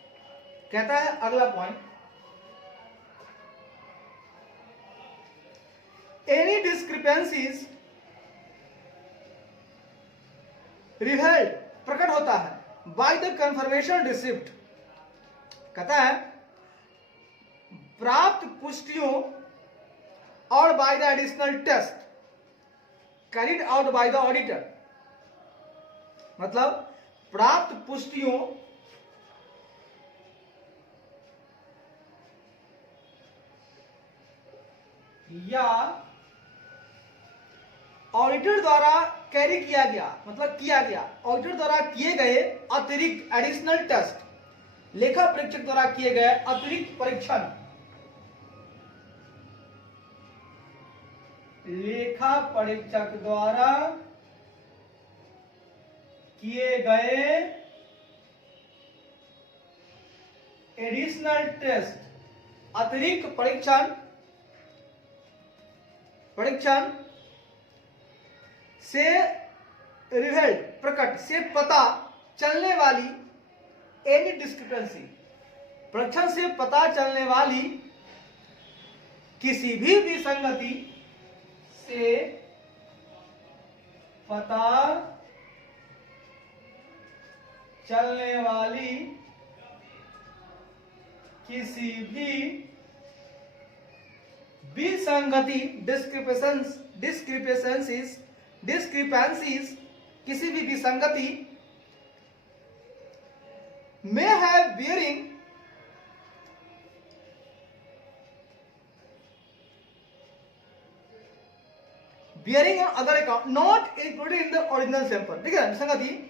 कहता है अगला पॉइंट, एनी डिस्क्रिपेंसीज रिवेल्ड, प्रकट होता है, बाय द कंफर्मेशन रिसिप्ट, कहता है प्राप्त पुष्टियों और by the additional test carried out by the auditor, मतलब प्राप्त पुष्टियों या ऑडिटर द्वारा कैरी किया गया, मतलब किया गया, ऑडिटर द्वारा किए गए अतिरिक्त एडिशनल टेस्ट, लेखा परीक्षक द्वारा किए गए अतिरिक्त परीक्षण, लेखा परीक्षक द्वारा किए गए एडिशनल टेस्ट, अतिरिक्त परीक्षण, परीक्षण से रिवेल्ड, प्रकट, से पता चलने वाली एनी डिस्क्रिपेंसी, परीक्षण से पता चलने वाली किसी भी विसंगति से पता चलने वाली किसी भी विसंगति, डिस्क्रिपेंसीज, किसी भी विसंगति may have bearing on other account not included in the original sample, ठीक है, विसंगति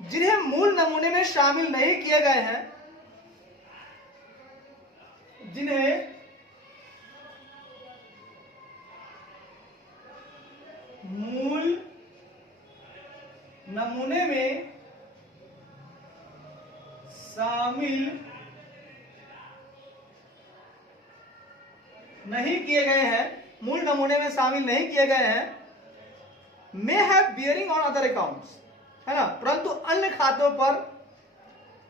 जिन्हें मूल नमूने में शामिल नहीं किए गए हैं, जिन्हें मूल नमूने में शामिल नहीं किए गए हैं, मूल नमूने में शामिल नहीं किए गए हैं, may have bearing on other accounts, है ना, परंतु अन्य खातों पर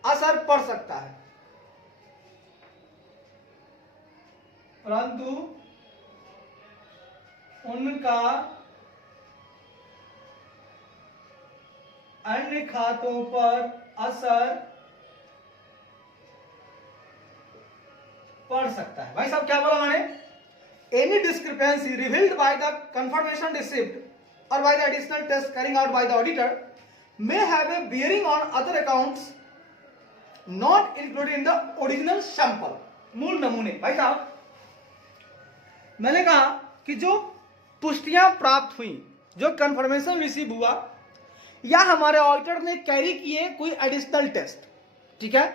असर पड़ सकता है, परंतु उनका अन्य खातों पर असर पड़ सकता है। भाई साहब क्या बोला मैंने, any discrepancy revealed by the confirmation received or by the additional test carried out by the auditor may have a bearing on other accounts not included in the original sample. मूल नमूने। भाई साहब मैंने कहा कि जो पुष्टियां प्राप्त हुई, जो कंफर्मेशन रिसीव हुआ, या हमारे ऑडिटर ने कैरी किए कोई एडिशनल टेस्ट, ठीक है,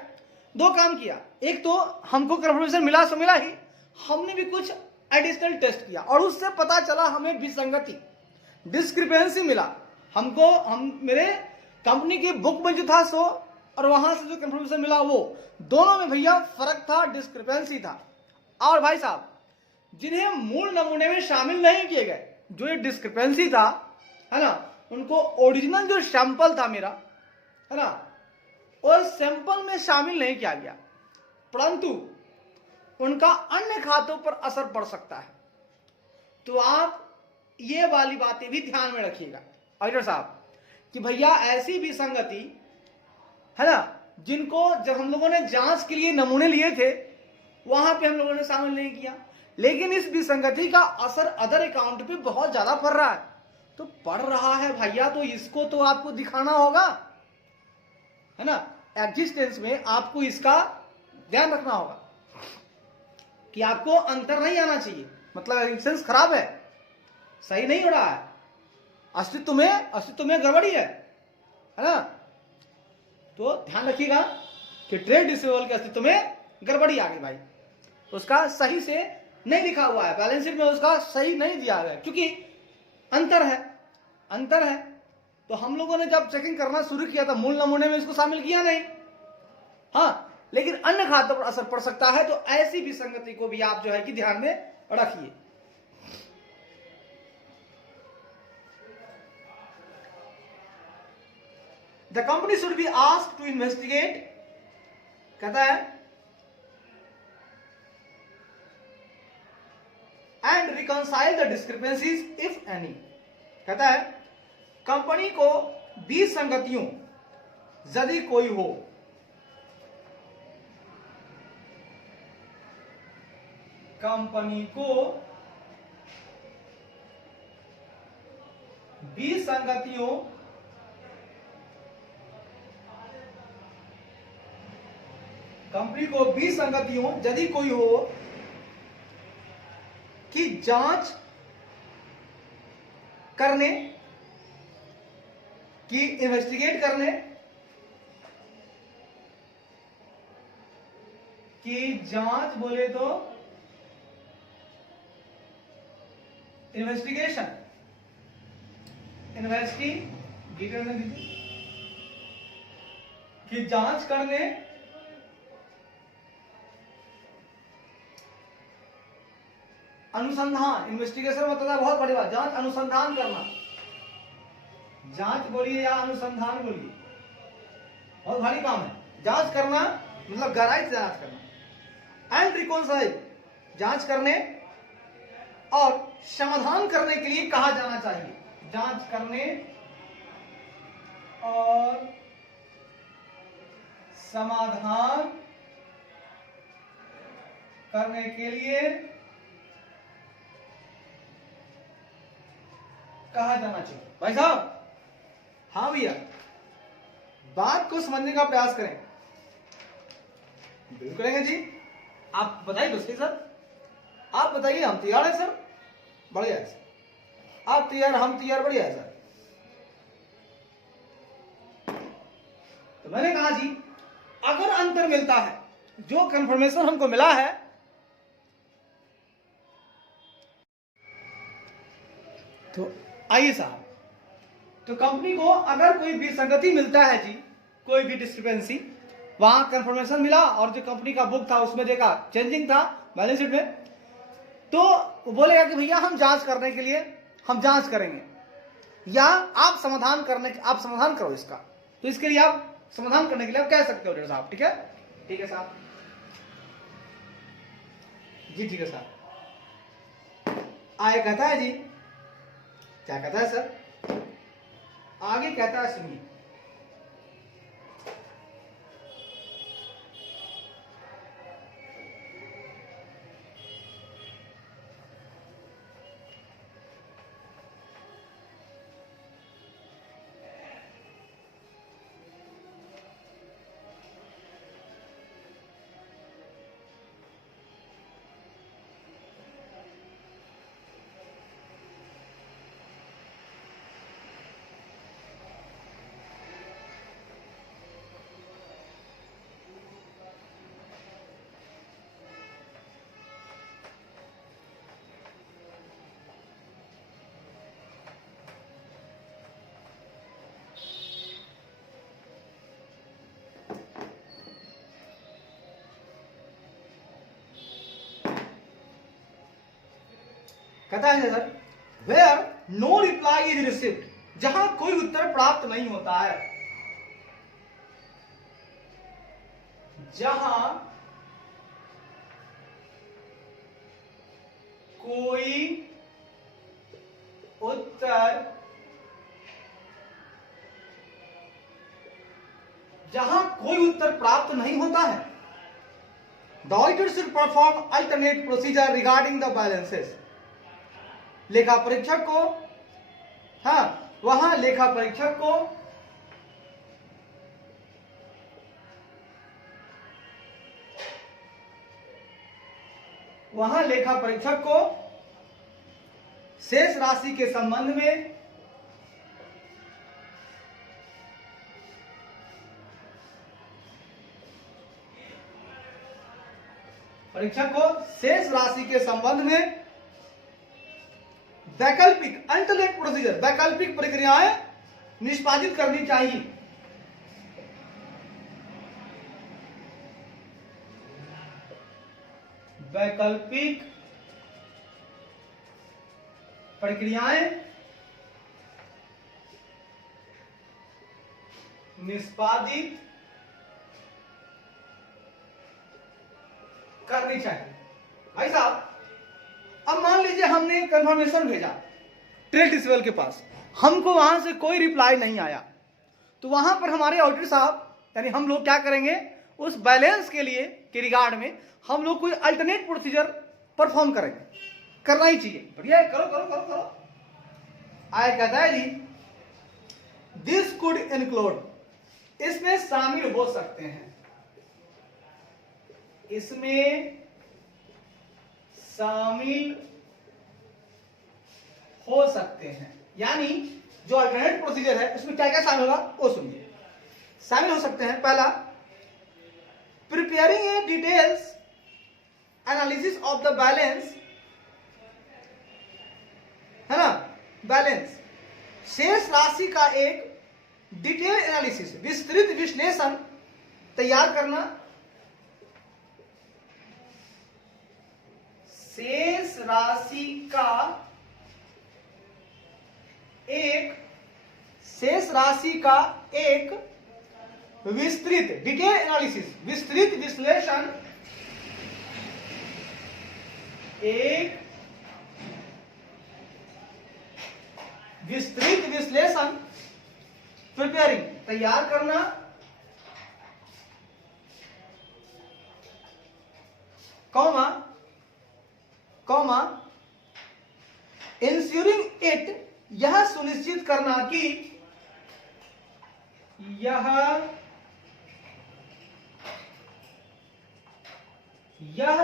दो काम किया। एक तो हमको कंफर्मेशन मिला सो मिला ही, हमने भी कुछ एडिशनल टेस्ट किया और उससे पता चला हमें विसंगति, डिस्क्रिपेंसी मिला हमको। हम मेरे कंपनी की बुक में जो था सो और वहां से जो कंफर्मेशन मिला वो दोनों में भैया फर्क था, डिस्क्रिपेंसी था। और भाई साहब जिन्हें मूल नमूने में शामिल नहीं किए गए, जो ये डिस्क्रिपेंसी था, है ना, उनको ओरिजिनल जो सैंपल था मेरा, है ना, और सैंपल में शामिल नहीं किया गया, परंतु उनका अन्य खातों पर असर पड़ सकता है। तो आप ये वाली बातें भी ध्यान में रखिएगा ऑडिटर साहब कि भैया ऐसी विसंगति, है ना, जिनको जब हम लोगों ने जांच के लिए नमूने लिए थे वहां पे हम लोगों ने शामिल नहीं किया, लेकिन इस विसंगति का असर अदर अकाउंट पे बहुत ज्यादा पड़ रहा है। तो पड़ रहा है भैया, तो इसको तो आपको दिखाना होगा, है ना, एग्जिस्टेंस में आपको इसका ध्यान रखना होगा कि आपको अंतर नहीं आना चाहिए, मतलब एग्जिस्टेंस खराब है, सही नहीं हो रहा है, अस्तित्व में गड़बड़ी है ना। तो ध्यान रखिएगा कि ट्रेड रिसीवेबल के अस्तित्व में गड़बड़ी आ गई भाई, उसका सही से नहीं लिखा हुआ है, बैलेंस शीट में उसका सही नहीं दिया गया, क्योंकि अंतर है। तो हम लोगों ने जब चेकिंग करना शुरू किया था मूल नमूने में इसको शामिल किया नहीं, हाँ, लेकिन अन्य खातों पर असर पड़ सकता है। तो ऐसी विसंगति को भी आप जो है कि ध्यान में रखिए। The company should be asked to investigate, कहता है, and reconcile the discrepancies if any, कहता है कंपनी को विसंगतियों यदि कोई हो, कंपनी को विसंगतियों यदि कोई हो कि जांच करने की, इन्वेस्टिगेट करने की, जांच बोले तो इन्वेस्टिगेशन, कि जांच करने अनुसंधान, इन्वेस्टिगेशन मतलब है बहुत बड़ी बात, जांच अनुसंधान करना, जांच बोलिए या अनुसंधान बोलिए, बहुत भारी काम है। जांच करना मतलब गहराई से जांच करना, एंड रिकॉन्साइल, जांच करने और समाधान करने के लिए कहा जाना चाहिए, जांच करने और समाधान करने के लिए कहा जाना चाहिए। भाई साहब, हाँ भैया, बात को समझने का प्रयास करें। बिल्कुल करेंगे जी, आप बताइए दोस्तों सर, आप बताइए, हम तैयार हैं सर, बढ़िया है सर, आप तैयार, हम तैयार, बढ़िया है सर। तो मैंने कहा जी, अगर अंतर मिलता है, जो कंफर्मेशन हमको मिला है, तो आइए साहब, तो कंपनी को अगर कोई विसंगति मिलता है जी, कोई भी डिस्क्रिपेंसी, वहां कंफर्मेशन मिला और जो कंपनी का बुक था उसमें देखा चेंजिंग था बैलेंस शीट में, तो वो बोलेगा कि भैया हम जांच करने के लिए हम जांच करेंगे, या आप समाधान करो इसका। तो इसके लिए आप समाधान करने के लिए आप कह सकते हो डॉक्टर साहब, ठीक है, ठीक है साहब जी, ठीक है साहब। आगे कहता है जी, क्या कहता है सर, आगे कहता है, सुनिए, कहता है sir where no reply is received, जहां कोई उत्तर प्राप्त नहीं होता है, जहां कोई उत्तर प्राप्त नहीं होता है, the auditor should perform alternate procedure regarding the balances. लेखा परीक्षक को, हाँ वहां लेखा परीक्षक को शेष राशि के संबंध में वैकल्पिक अल्टरनेट प्रोसीजर, वैकल्पिक प्रक्रियाएं निष्पादित करनी चाहिए। वैकल्पिक प्रक्रियाएं निष्पादित करनी चाहिए। भाई साहब अब मान लीजिए हमने कंफर्मेशन भेजा ट्रेड रिसीवेबल के पास, हमको वहां से कोई रिप्लाई नहीं आया, तो वहां पर हमारे ऑडिटर साहब यानी हम लोग क्या करेंगे, उस बैलेंस के लिए के रिगार्ड में हम लोग कोई अल्टरनेट प्रोसीजर परफॉर्म करेंगे, करना ही चाहिए। बढ़िया, करो करो करो करो। आय कहता है जी दिस कुड इंक्लूड, इसमें शामिल हो सकते हैं, इसमें शामिल हो सकते हैं, यानी जो अल्टरनेट प्रोसीजर है उसमें क्या क्या शामिल होगा वो सुनिए। शामिल हो सकते हैं, पहला preparing A details analysis of the balance, है ना, बैलेंस शेष राशि का एक डिटेल एनालिसिस, विस्तृत विश्लेषण तैयार करना, शेष राशि का एक विस्तृत डिटेल एनालिसिस, विस्तृत विश्लेषण, एक विस्तृत विश्लेषण प्रिपेयरिंग तैयार करना, कॉमा इंश्योरिंग इट, यह सुनिश्चित करना कि, यह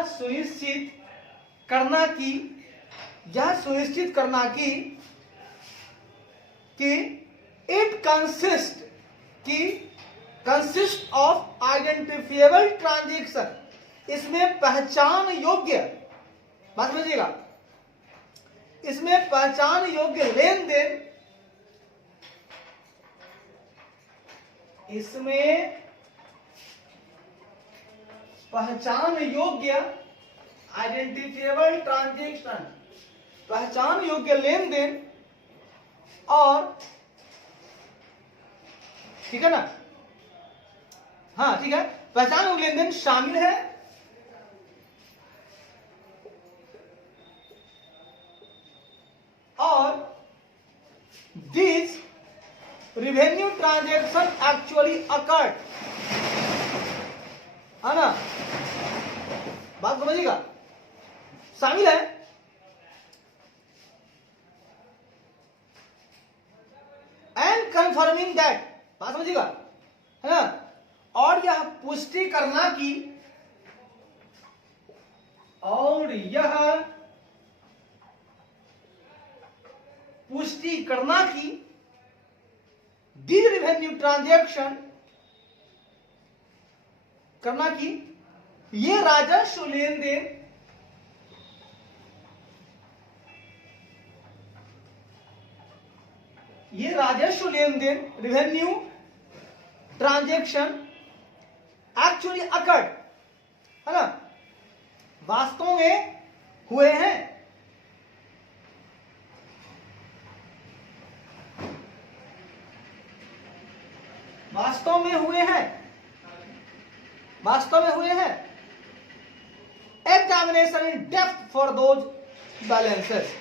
सुनिश्चित करना कि it consist of identifiable transaction, इसमें पहचान योग्य, बात समझिएगा, इसमें पहचान योग्य लेन देन, इसमें पहचान योग्य आइडेंटिफिएबल ट्रांजेक्शन, पहचान योग्य लेन देन, और ठीक है ना, हाँ ठीक है, पहचान योग्य लेन देन शामिल है, और this revenue transaction actually occurred, है ना, बात समझिएगा, शामिल है, एंड कंफर्मिंग दैट, बात समझिएगा, है ना, और यह पुष्टि करना कि, और यह पुष्टि करना कि दिस रेवेन्यू ट्रांजैक्शन, करना कि ये राजस्व लेन देन रेवेन्यू ट्रांजैक्शन एक्चुअली अकर्ड, है ना, वास्तव में हुए हैं, वास्तव में हुए हैं, वास्तव में हुए हैं। Examination in depth for those balances,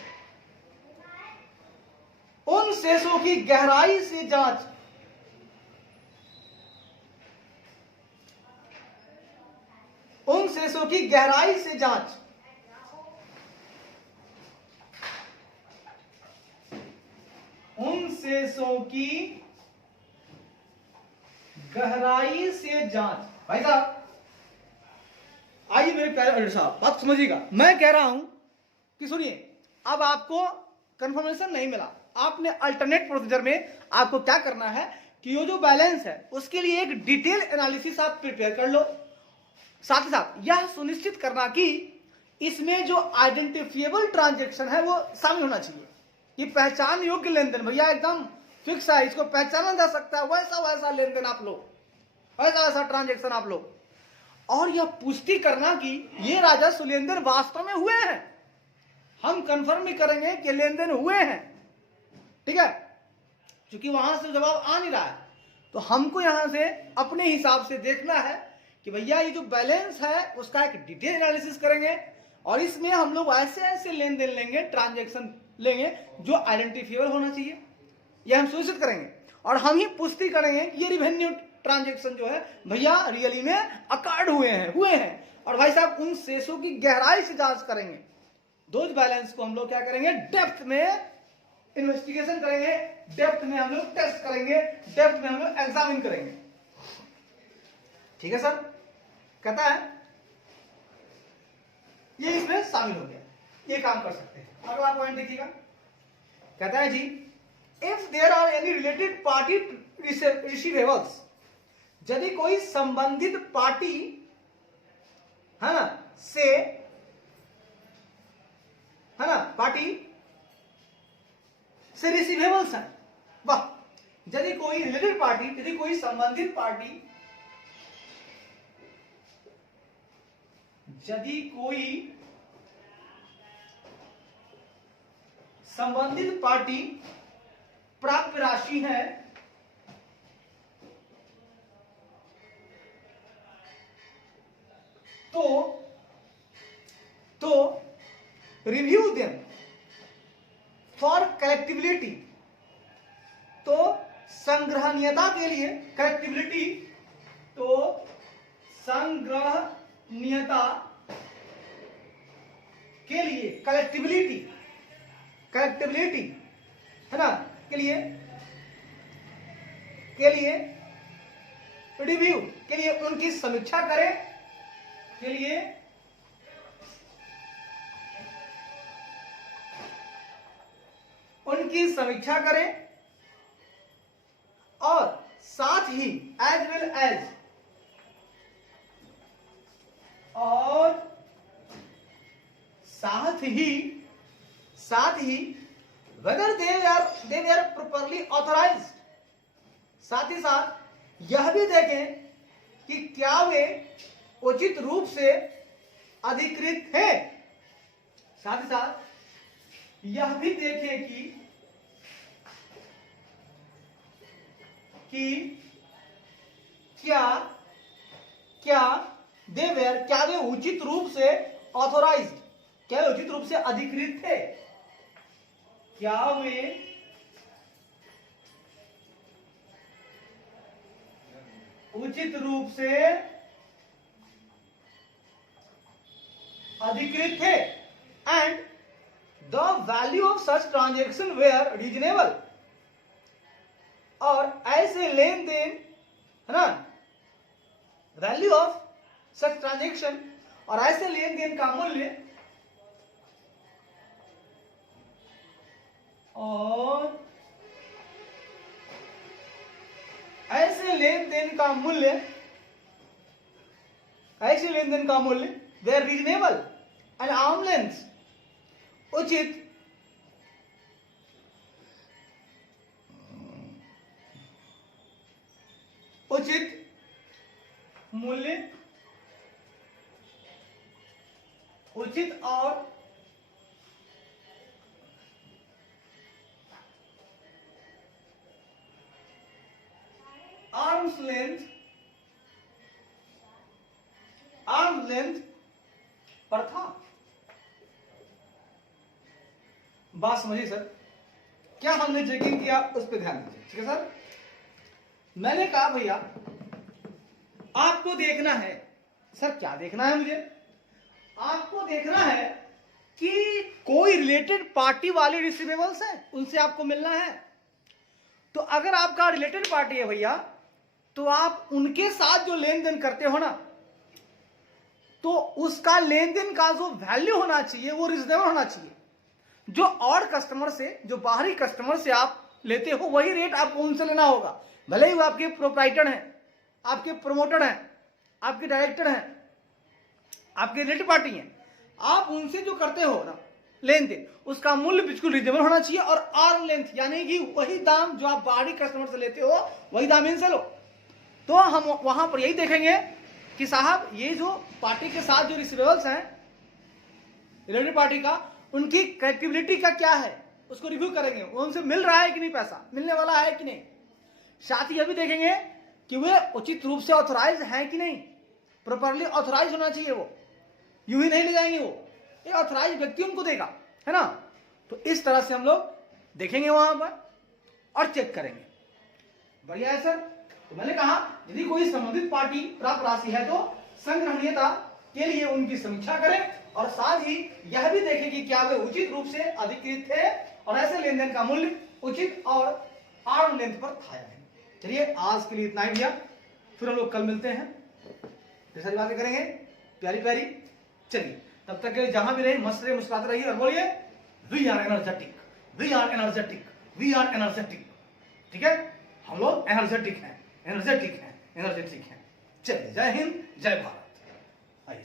उन शेषों की गहराई से जांच, उन शेषों की गहराई से जांच, उन शेषों की गहराई से जांच। भाई साहब आइए मेरे प्यारे अल्टर साहब, बात समझिएगा। मैं कह रहा हूं कि सुनिए, अब आपको कंफर्मेशन नहीं मिला, आपने अल्टरनेट प्रोसीजर में आपको क्या करना है कि ये जो बैलेंस है उसके लिए एक डिटेल एनालिसिस आप प्रिपेयर कर लो। साथ ही साथ यह सुनिश्चित करना कि इसमें जो आइडेंटिफिएबल ट्रांजैक्शन है वो शामिल होना चाहिए। ये पहचान योग्य लेन देन भैया एकदम फिक्स है, इसको पहचाना जा सकता है, वैसा वैसा लेन देन आप लो, वैसा वैसा ट्रांजैक्शन आप लो। और यह पुष्टि करना कि ये राजस्व लेन देन वास्तव में हुए हैं, हम कंफर्म भी करेंगे कि लेन देन हुए हैं, ठीक है। क्योंकि वहां से जवाब आ नहीं रहा है तो हमको यहां से अपने हिसाब से देखना है कि भैया ये जो बैलेंस है उसका एक डिटेल एनालिसिस करेंगे और इसमें हम लोग ऐसे ऐसे लेन देन लेंगे, ट्रांजैक्शन लेंगे जो आइडेंटिफिएबल होना चाहिए, यह हम सुनिश्चित करेंगे। और हम ही पुष्टि करेंगे कि ये रिवेन्यू ट्रांजैक्शन जो है भैया रियली में अकार्ड हुए हैं। और भाई साहब उन शेषों की गहराई से जांच करेंगे, दोज बैलेंस को हम लोग क्या करेंगे, डेप्थ में इन्वेस्टिगेशन करेंगे, डेप्थ में हम लोग टेस्ट करेंगे, डेप्थ में हम लोग एग्जामिन करेंगे। ठीक है सर, कहता है ये इसमें शामिल हो गया, ये काम कर सकते हैं। अगला पॉइंट देखिएगा, कहता है जी if there are any related party receivables, यदि कोई संबंधित पार्टी है ना से, है ना, पार्टी से रिसीवेबल्स है, वाह, यदि कोई रिलेटेड पार्टी, यदि कोई संबंधित पार्टी, यदि कोई संबंधित पार्टी प्राप्य राशि है तो रिव्यू देम फॉर कलेक्टिबिलिटी, तो संग्रहणीयता के लिए, कलेक्टिबिलिटी, तो संग्रहणीयता के लिए, कलेक्टिबिलिटी, कलेक्टिबिलिटी है ना, के लिए रिव्यू के लिए उनकी समीक्षा करें, के लिए उनकी समीक्षा करें और साथ ही एज वेल एज, और साथ ही whether they are properly authorised, साथ ही साथ यह भी देखें कि क्या वे उचित रूप से अधिकृत है, साथ ही साथ यह भी देखें कि क्या वे उचित रूप से ऑथोराइज्ड, क्या वे उचित रूप से अधिकृत थे, क्या वे उचित रूप से अधिकृत थे, and the value of such transaction were reasonable, और ऐसे लेन देन, है ना, वैल्यू ऑफ सच ट्रांजेक्शन, और ऐसे लेन देन का मूल्य, और ऐसे लेन देन का मूल्य, ऐसे लेन देन का मूल्य वे are reasonable and arm length, उचित मूल्य, उचित और आर्म आर्म्स लेंथ पर था। बात समझिए सर, क्या हमने चेकिंग किया उस पर ध्यान दीजिए, ठीक है सर। मैंने कहा भैया आपको देखना है, सर क्या देखना है मुझे, आपको देखना है कि कोई रिलेटेड पार्टी वाले रिसीवेबल्स हैं, उनसे आपको मिलना है। तो अगर आपका रिलेटेड पार्टी है भैया, तो आप उनके साथ जो लेन देन करते हो ना, तो उसका लेन देन का जो वैल्यू होना चाहिए वो रिजनेबल होना चाहिए। जो और कस्टमर से, जो बाहरी कस्टमर से आप लेते हो, वही रेट आपको उनसे लेना होगा, भले ही वो आपके प्रोप्राइटर हैं, आपके प्रमोटर हैं, आपके डायरेक्टर हैं, आपके रिलेटेड पार्टी हैं। आप उनसे जो करते हो ना लेन देन, उसका मूल्य बिल्कुल रिजनेबल होना चाहिए और आर्म लेंथ, यानी कि वही दाम जो आप बाहरी कस्टमर से लेते हो वही दाम इनसे लो। तो हम वहां पर यही देखेंगे कि साहब ये जो पार्टी के साथ जो रिसीवेबल्स हैं रिलेटेड पार्टी का, उनकी क्रेडिबिलिटी का क्या है उसको रिव्यू करेंगे, उनसे मिल रहा है कि नहीं, पैसा मिलने वाला है कि नहीं। साथ ही यह भी देखेंगे कि वे उचित रूप से ऑथराइज हैं कि नहीं, प्रॉपरली ऑथराइज होना चाहिए, वो यूं ही नहीं ले जाएंगे, वो एक ऑथराइज व्यक्ति उनको देगा, है ना। तो इस तरह से हम लोग देखेंगे वहां पर और चेक करेंगे। बढ़िया है सर। तो मैंने कहा यदि कोई संबंधित पार्टी प्राप्त राशि है तो संग्रहणीयता के लिए उनकी समीक्षा करें और साथ ही यह भी देखें कि क्या वे उचित रूप से अधिकृत थे और ऐसे लेन देन का मूल्य उचित और आर्म लेंथ पर था या नहीं। चलिए आज के लिए इतना ही भैया, फिर हम लोग कल मिलते हैं, ढेर सारी बातें करेंगे प्यारी प्यारी। चलिए तब तक के जहां भी रहे मस्त रहे, मुस्कुराते रहिए और बोलिए we are energetic, we are energetic, we are energetic. ठीक है, हम लोग एनर्जेटिक हैं, एनर्जेटिक हैं, एनर्जेटिक हैं। चलिए जय हिंद जय भारत। आइए।